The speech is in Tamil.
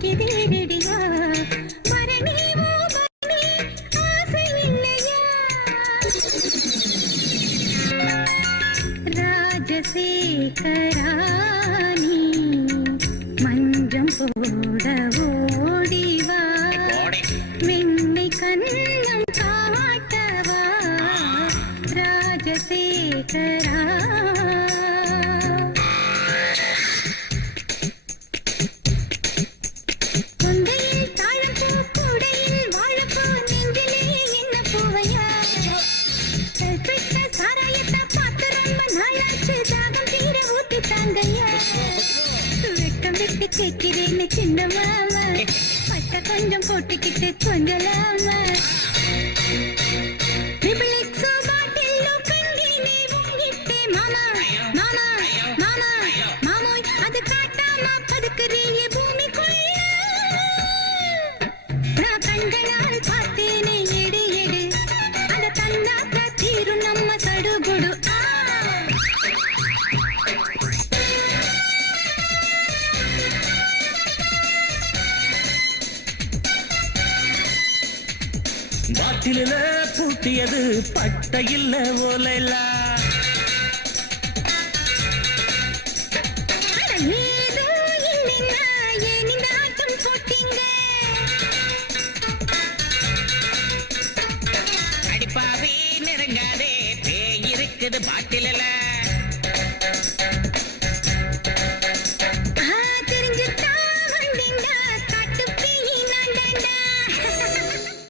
துடிக்குதேடியா மரணீவோ மரணி ஆசை இல்லையா ராஜசேகராணி மஞ்சம் போட ஓடிவா மென்மை கண்ணம் காட்டவா ராஜசேகரா தொண்டையில் தாழம்பூ கூடையில் வாழப்பூ நெஞ்சிலே என்ன பூவையா கல்பிட்ட சாராயத்தை பார்த்து ரொம்ப நாளாச்சு தாகம் தீர ஊத்தி தாங்கையா வெக்கம் விட்டு கேட்கிறேன்னு சின்ன மாமா பட்ட கொஞ்சம் போட்டுக்கிட்டு கொஞ்சலாமா பாட்டில பூட்டியது பட்டையில் ஓலைல அடிப்பாவே நெருங்காதே பேய் இருக்குது பாட்டில